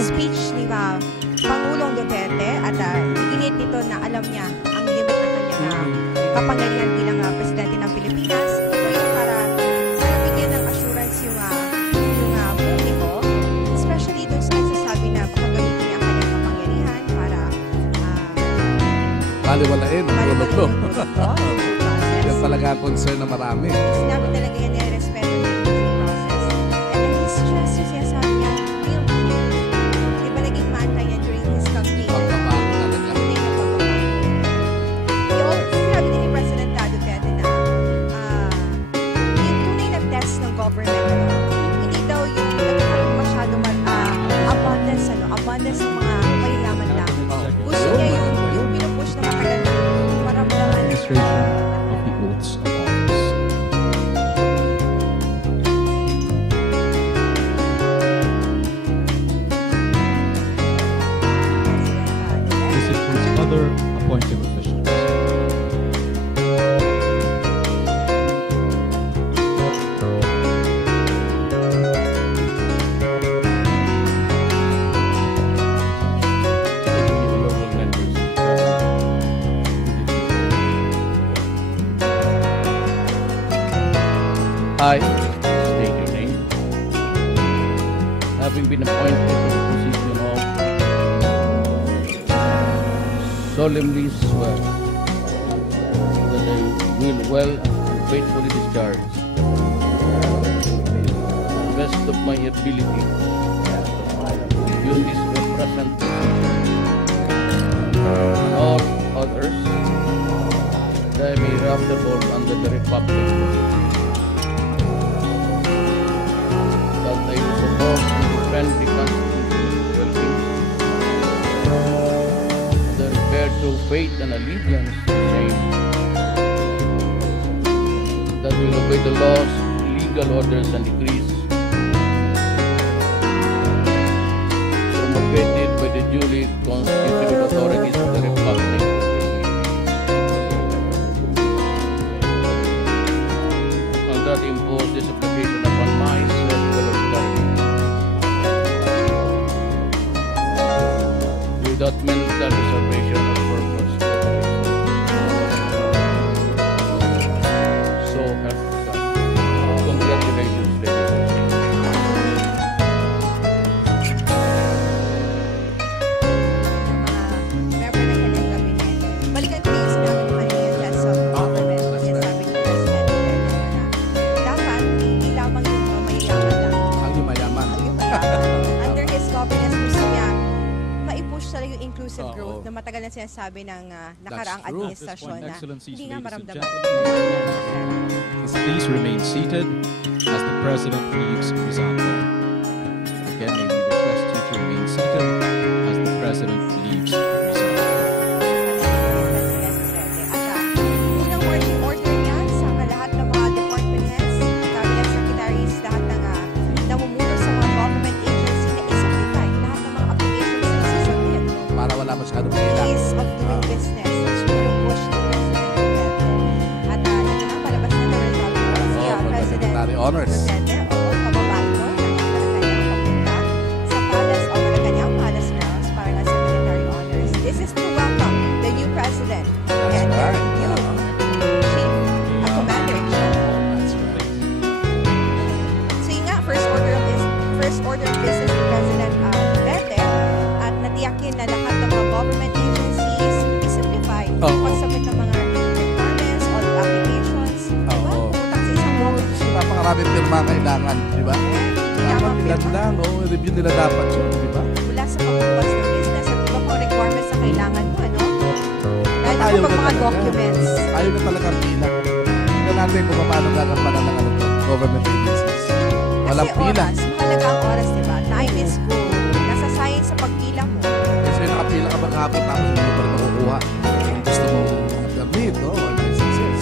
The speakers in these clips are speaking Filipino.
speech ni Pangulong Duterte at init nito na alam niya ang limit ng kanyang kapangyarihan bilang presidente ng Pilipinas. Ito yung para bigyan ng assurance yung publiko, especially doon sa nagsasabi na gagamitin niya ang kanyang kapangyarihan para baliwalain ang produkto. Yan talaga ang concern na marami. Sinabi talaga yan na respeto niya yung process. And then he's just yung sinasabi niya, di ba naging mantra niya during his campaign? Pagbabago talaga. Sinabi din ni President Duterte na yung tunay na test ng government, hindi daw yung nagkakaroon masyadong abundance ng mga mayayaman lang. Gusto niya yung pinupush na matagal na maramdaman. Administration of the oaths of office. This includes other appointed officials. I state your name. Having been appointed to the position of solemnly swear that I will well and faithfully discharge to the best of my ability duties of present and all others that I may hereafter hold under the Republic that I will support and defend the Constitution of the Philippines, that I bear true faith and allegiance to the same, that will obey the laws, legal orders, and decrees promulgated by the duly constituted authorities of the Republic, and that impose this application upon myself voluntarily, without mental reservation of purpose. So help me God. Congratulations, ladies and Member ng kanyang gabinete. Balikan ko yung sinabi mo kanina yung test of government. Kasi sabi ni President Duterte na dapat hindi lamang yung mayayaman lang. Ang yumayaman. Under his governance, gusto niya maipush talaga yung inclusive Oo. growth na matagal na sinasabi ng nakaraang That's true. administrasyon na Excellencies, hindi nga ladies and maramdaman. Please remain seated as the President leaves Rizal. Again, may we request you to remain seated as the President leaves Rizal. At unang marching order niya sa lahat ng mga department heads, cabinet secretaries, lahat ng namumuno sa mga government agency na i-simplify lahat ng mga applications na isasubmit. Para wala masyadong kailangan. Ease of doing business. That's yung push ng President Duterte. At ito na, palabas na ng result ko. Si President Secretary Honors. Duterte, kababato ng Malacanang papunta sa Palace o Malacanang Palace grounds para nga sa military honors. This is to welcome the new president and the right. new chief, commander-in-chief. That's right. So yun nga, first order of business ni President Duterte at natiyakin na lahat ng mga government agencies i-simplify Oo. pag-submit ng mga requirements, all the applications. Diba? Oo. Pumunta sa isang moment. Napakaraming pirma kailangan, di ba? Dapat ilan lang, review nila dapat yun, di ba? Mula sa pagbukas ng business at iba pang requirements na kailangan mo, ano? Dahil Ayaw kapag na mga talaga. documents. Ayaw na talagang pila. Tingnan natin kung paano gagampanan ng government agencies. Walang Kasi pila. oras, mahalaga ang oras, diba? Time is gold. Nasa science sa pagpila mo. Kasi nakapila ka ba kahapon tapos hindi mo pa rin makukuha. Kung gusto mong permit, no? Or licenses.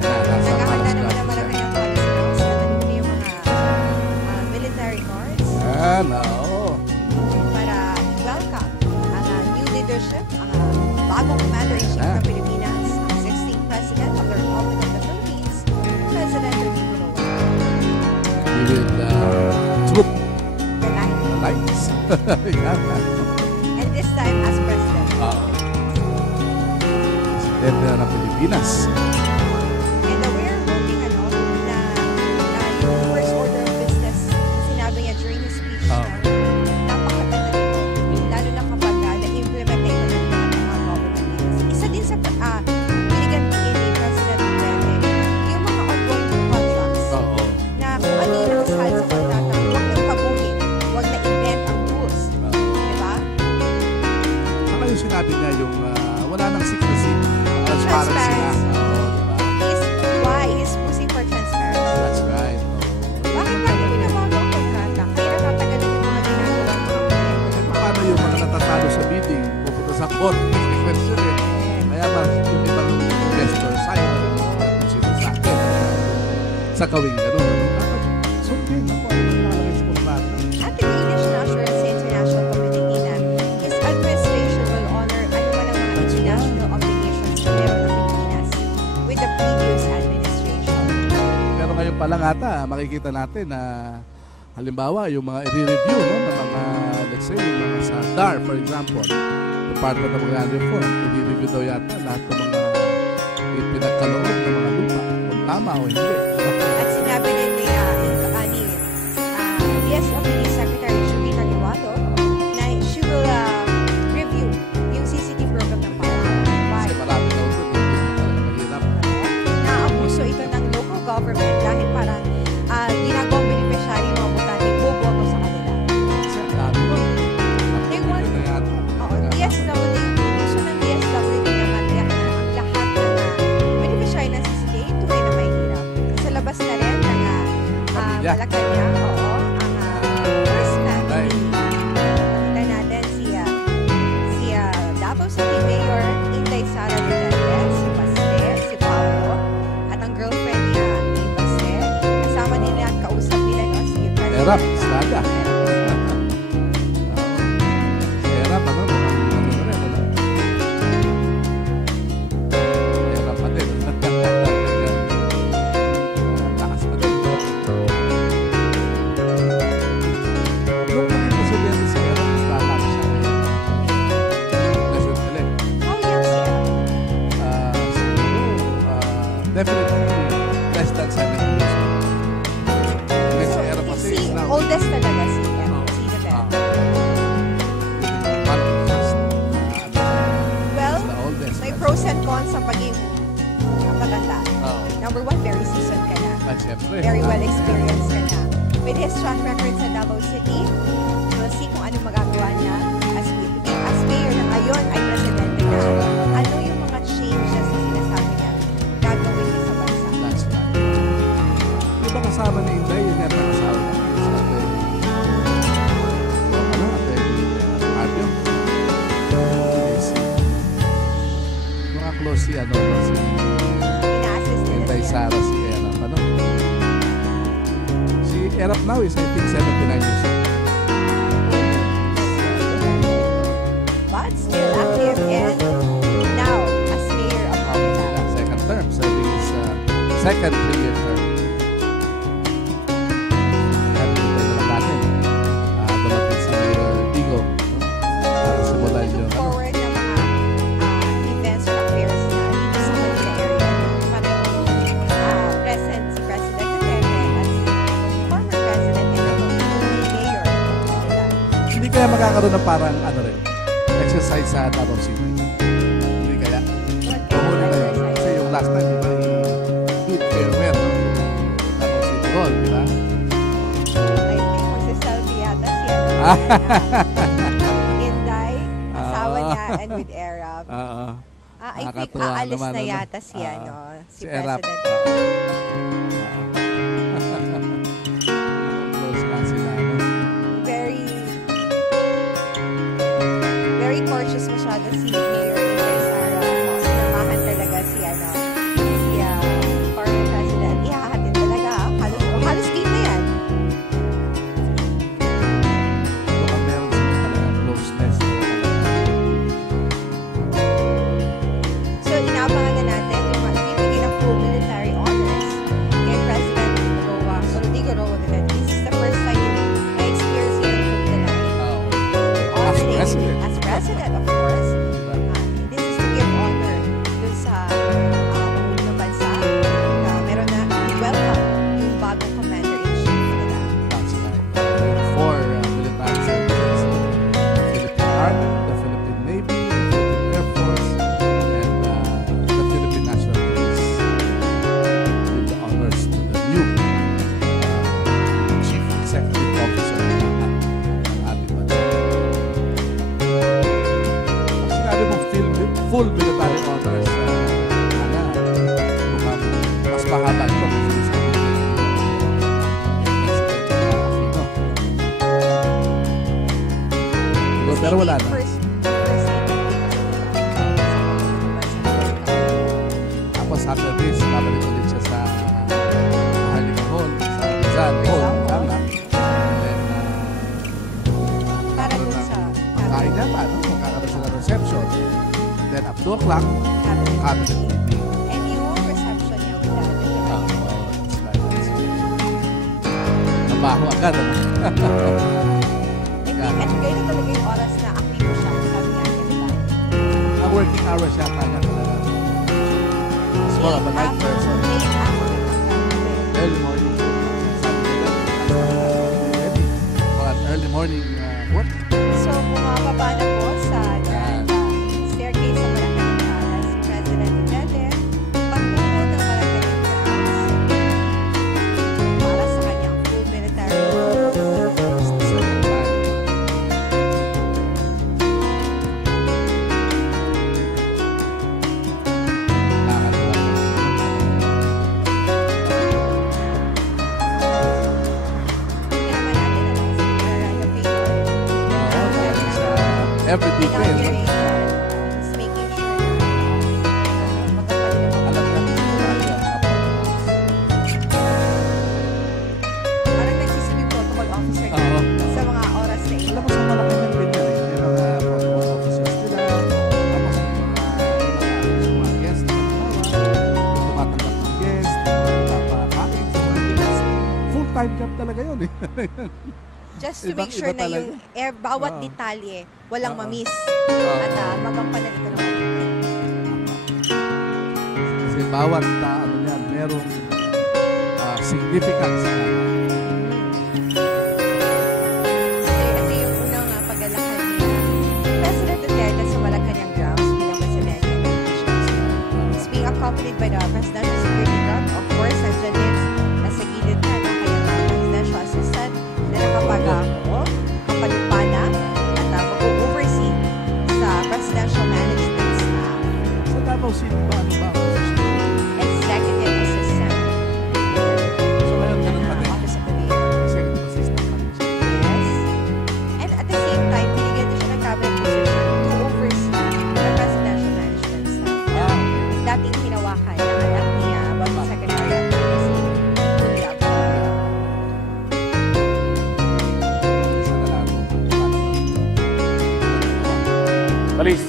Nasa Naghahanda Palace naman Grounds ang Malacanang yan. Palace grounds. Nandun na yung mga military guards Yan, oo. para welcome ang new leadership, ang bagong commander-in-chief ng Pilipinas, ang 16th President of the Republic of the Philippines, President Rodrigo Roa. We will troop The 9th. nights. Yan. And this time as president. Presidente ng Pilipinas. And we're hoping na yung first order of business, sinabi niya during his speech, napakaganda nito. Lalo na kapag na-implement na ito ng mga government leaders. Isa din sa binigyan din ni President Duterte, yung mga ongoing contracts na kung ano yung nakasahal sa kontrata, huwag nang pabuhin, huwag na invent ang rules. Diba? Saka yung sinabi niya yung wala nang secrecy. Transparency na. Why? He's pushing for transparency. That's right. Bakit lagi binabago ang kontrata? Kaya natatagalan yung mga ginagawa ng mga proyekto. Paano yung mga natatalo sa bidding, pupunta sa court, may question eh. Kaya ba yung ibang investor sa'yo na kung sino sa akin sa gawing gano'n. Dapat sundin ako ang mga kontrata. At the National Assurance International Community na his administration will honor ano man ang mga international obligations na meron ng Pilipinas with the previous administration. Pero ngayon pa lang ata, makikita natin na halimbawa yung mga i-review ng mga, let's say, yung mga sa DAR, for example, Department of Agrarian Reform, i-review daw yata lahat ng mga pinagkaloob ng mga lupa, kung tama o hindi. At sinabi din ni DSWD Secretary Jovita Liwado na she will review yung CCTV program ng Palawan. Why? Kasi marami daw ito, hindi talaga mahirap. Naabuso ito ng local government dahil parang ginagawang beneficiary yung mga butante boboto sa kanila. Kasi ang dami mo. They want, na yata. DSWD, gusto ng DSWD naman ang lahat ng beneficiary ng CCTA, tunay na mahirap. Sa labas na rin ng Malacanang, ang first family. Nakita natin si Davao City Mayor Inday Sara Duterte, si Baste, si Paulo, at ang girlfriend niya, ni Baste. Kasama nila at kausap nila si President. Erap, Estrada. Erap, ano? Erap pa din. Takas pa din. Yung mga presidente sa Erap, Estrada siya. President-elect. Oh, yes, Definitely less than 7 years. Kasi Erap kasi is now oldest talaga si Duterte. one of the first. Well, The oldest. may pros and cons sa pagiging matanda. Number one, very seasoned ka na. Siyempre. Very well experienced ka na. With his track record sa Davao City, we'll see kung anong magagawa niya as mayor na ngayon ay presidente na. Ano yung mga changes na sinasabi niya gagawin niya sa bansa. That's right. Yung ba kasama ni Inday, yun yan ang kasama niya. Sa atin. Ano? Atin. Arvio. Mga close si ano. Si Ina-assist nila Inday siya. Sara, si Erap. Ano? Si Erap now is I think 79 years old. But still active and now as mayor of Manila. Second term. Serving his second 3-year term. Happy birthday naman natin. Dumating si Mayor Digo. Para simulan yung ano. Forward na mga events or affairs na dito sa Manila area. Paano present si President Duterte at si former President and Mayor of Manila. Hindi kaya magkakaroon ng parang ano rin, exercise sa Davao City. Hindi kaya. Pahuli na yun. Kasi yung last time, di ba, good farewell, no? Davao City Hall, di ba? I think magsiselfie yata siya. Inday, asawa niya, and with Erap. Oo. I think Nakakatuwa aalis naman, na ano? yata siya, no? Si Erap. President. Close nga sila, no? Very cautious masyado si Mayor Inday Sara. Sinamahan talaga si former president. Ihahatin talaga. Halos game na yan. Baka meron sila talaga closeness. So, inaabangan na natin yung bibigyan ng full military honors kay President Rodrigo Roa Duterte. This is the first time na experience yun ng full military full military honors. Mukhang mas mahaba ito kasi sa President Aquino. Pero wala na. Tapos after this, babalik ulit siya sa Maharlika Hall, sa Rizal Hall. Tama. And then, Para dun sa kain niya pa, no? Magkakaroon sila ng reception. And then up to o'clock, cabinet. cabinet meeting. And yung reception niya with the That's right. Nabaho agad, ano? At kayo na talaga yung oras na Aquino siya. Sabi nga niya, diba? Ang working hours siya, kanya talaga. It's more of a night person. Late afternoon hanggang Early morning. Sabi nila, early morning work. So, bumababa na po sa staircase sa Malacanang Palace, President Duterte, pagpungo ng Malacanang Grounds para sa kanyang full military Every detail. is making sure na magpapalilong. Alam niya. Parang nagsisilbing protocol officer na Oo. sa mga oras na ito. Alam mo sa Malacanang din yan eh. May mga protocol officers nila. Tapos yung mga guest na tumatanggap ng guest, papakain sa mga guest. Full-time job talaga yun eh. Just to Ibang- make sure iba na talaga. yung bawat Oo. detalye walang Oo. mamiss Oo. at magampanan ito ng Kasi bawat ano yan, merong significance na. Ito yung unang paglalakad ni President Duterte sa Malacanang Grounds bilang presidente ng nations. He's being accompanied by the Presidential Security Guard. Of course, nandiyan din nasa gilid na ng kanyang presidential assistant na kapalupana at mag-oversee sa presidential management staff. So Davao City ba? Ano ba? Ang position? Executive assistant. So ngayon, ganun pa din. Office of the Mayor. Executive assistant pa rin siya. Yes. And at the same time, binigyan din siya ng cabinet position to oversee the presidential management staff. Dating hinawakan ng anak niya, bago Secretary of Policy, Julia Go. Isa na lang. Balis.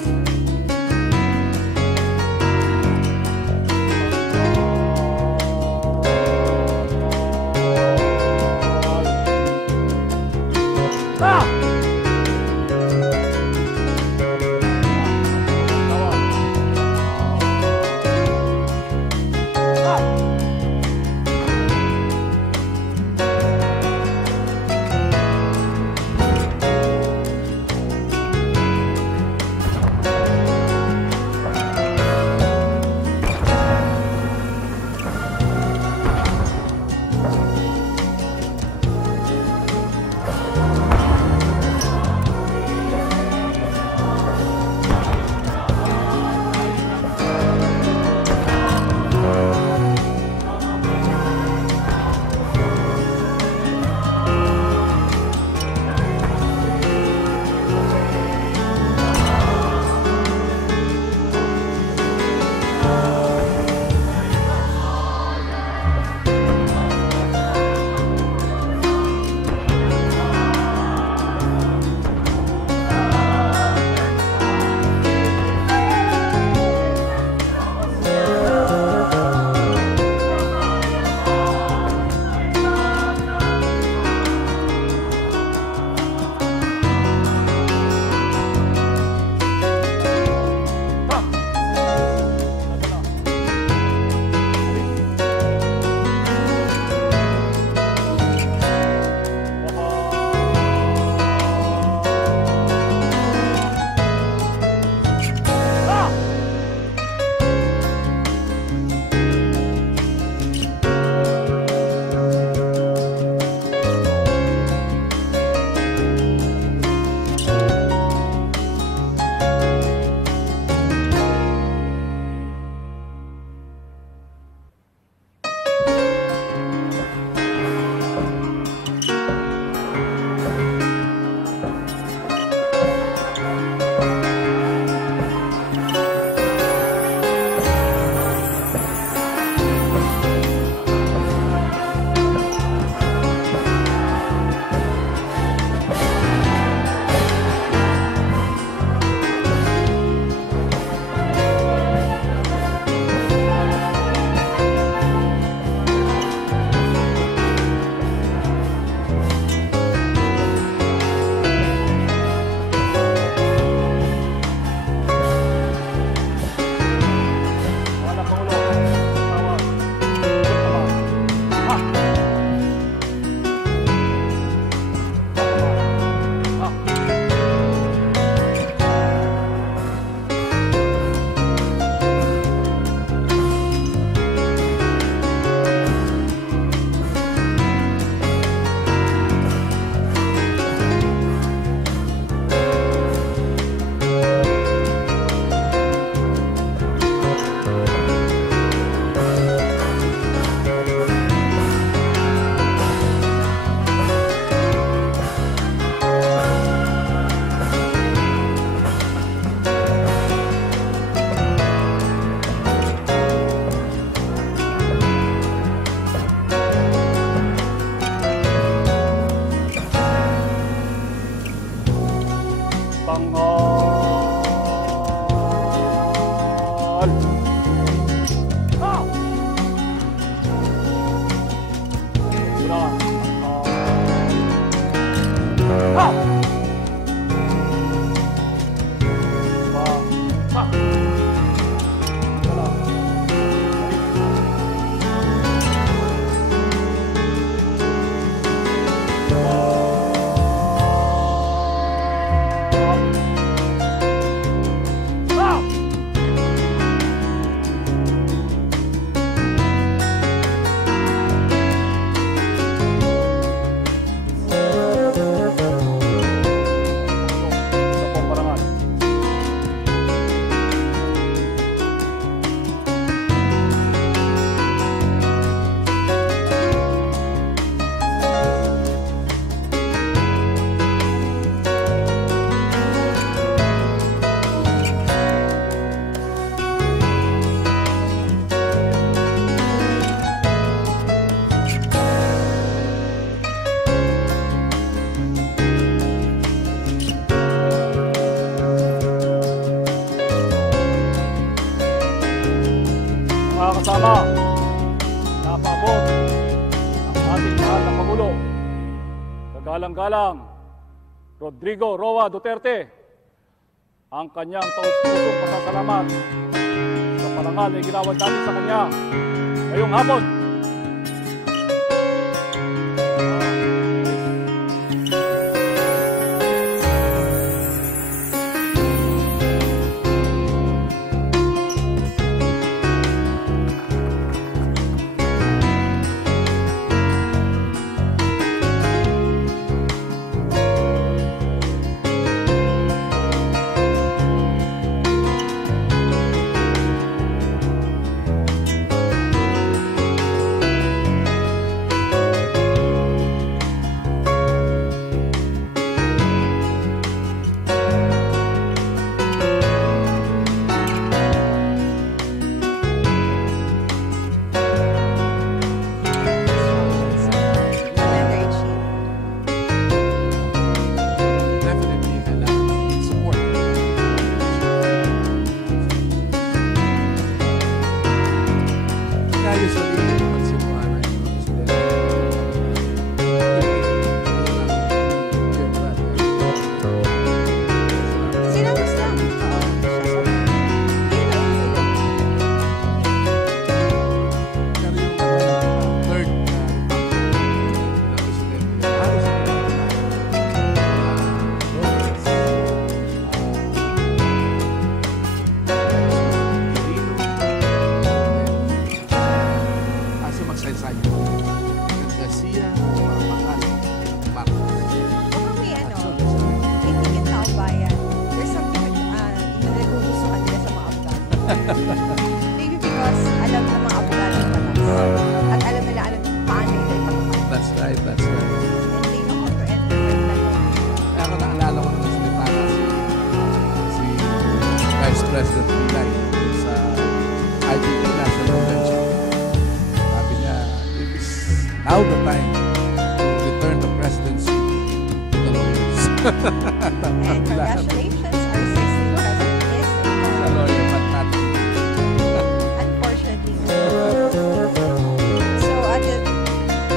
Bangal. Ah! Una. Ah! Mga kasama, napaabot ang ating mahal na Pangulo, kagalang-galang Rodrigo Roa Duterte, ang kanyang taus-pusong pasasalamat sa parangal na ginawad natin sa kanya ngayong hapon. Maybe because alam ng mga abogado ng batas. At alam nila paano ito ipapakita. That's right, that's right. And they know how to interpret na law. Kaya ako naalala ko naman salita si Vice President Pilay sa IPP National Convention. Sabi niya, it is now the time to return the presidency to the lawyers. And congratulations, our 16th president is Sa lawyer, but not unfortunately. So,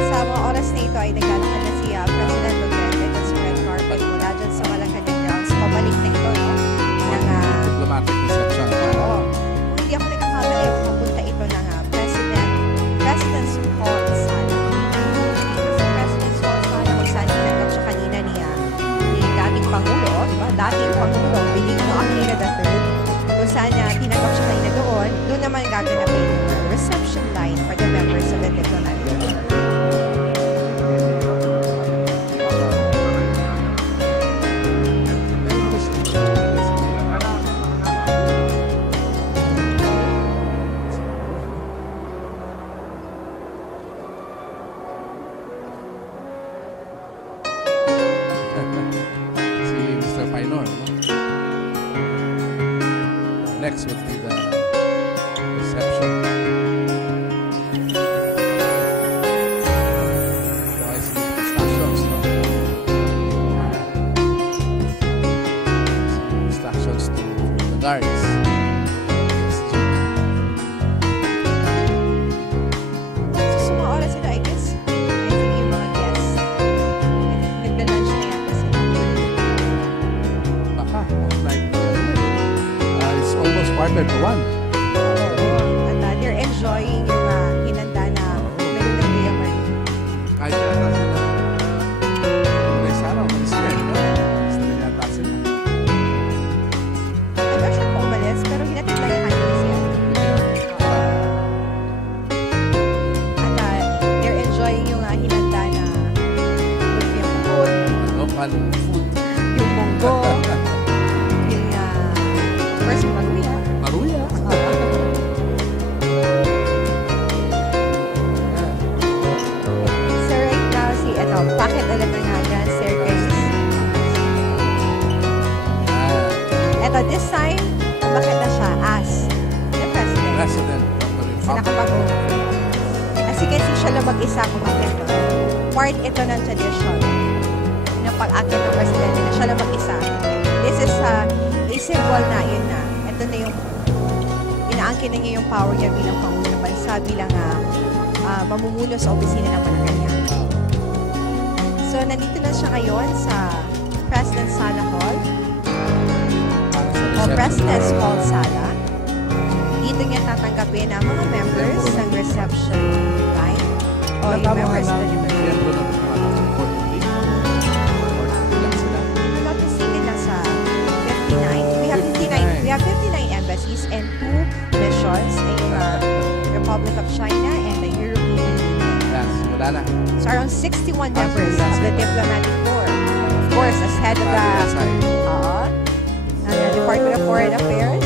sa mga oras na ito ay naglalakad na si President Duterte ng red carpet mula dyan sa Malacanang grounds. Pabalik na ito, no? Ng, diplomatic reception. oo. Kung hindi ako nagkakamali, pupunta ito ng President's Hall sana. Dito sa President's Hall sana, kung saan tinanggap siya kanina ni dating Pangulo, diba? Dating Pangulo, Benigno Aquino III, kung saan tinanggap siya kanina doon, doon naman gaganapin yung reception line for the members of the diplomatic corps. Si Mr. Painor, no? Next would be the reception. Rice with pistachios, no? guards. So, mga oras sila, I guess. I think yung mga guests. Nagda-lunch na yata sila. Baka, most likely. It's almost quarter to 1. At they're enjoying yung hinanda na menu ng Kuya Mark. Kahit yata sila. May sana, umalis na eh. Gusto na yata sila. I'm not sure kung umalis, pero hinatid lang yung kanina siya. At they're enjoying yung hinanda na yung food, Local food. yung munggo, yung first maruya. Maruya. So right now, bakit ulit ng Grand Staircase? Eto, this time, bakit na siya as the president? President of the Kasi Republic. kasi siya lang mag-isa kumakit. Part ito ng tradition ng pag-akit ng presidente na siya lang mag-isa. This is a symbol na yun na. Ito na yung inaangkin na niya yung power niya bilang Pangulo ng Bansa, bilang mamumuno sa opisina ng Malacanang. So, nandito na siya ngayon sa President's Sala Hall o President's Hall Sala. Dito niya tatanggapin ang mga members ng reception line o yung members na dito. Miyembro ng Republic. Ilan sila? Dito lang presided na sa 59. We have 59 embassies and 2 missions in Republic of China and the European Union. Yes, wala na. So around 61 members of the diplomatic corps. Of course, as head of the Department of Foreign Affairs,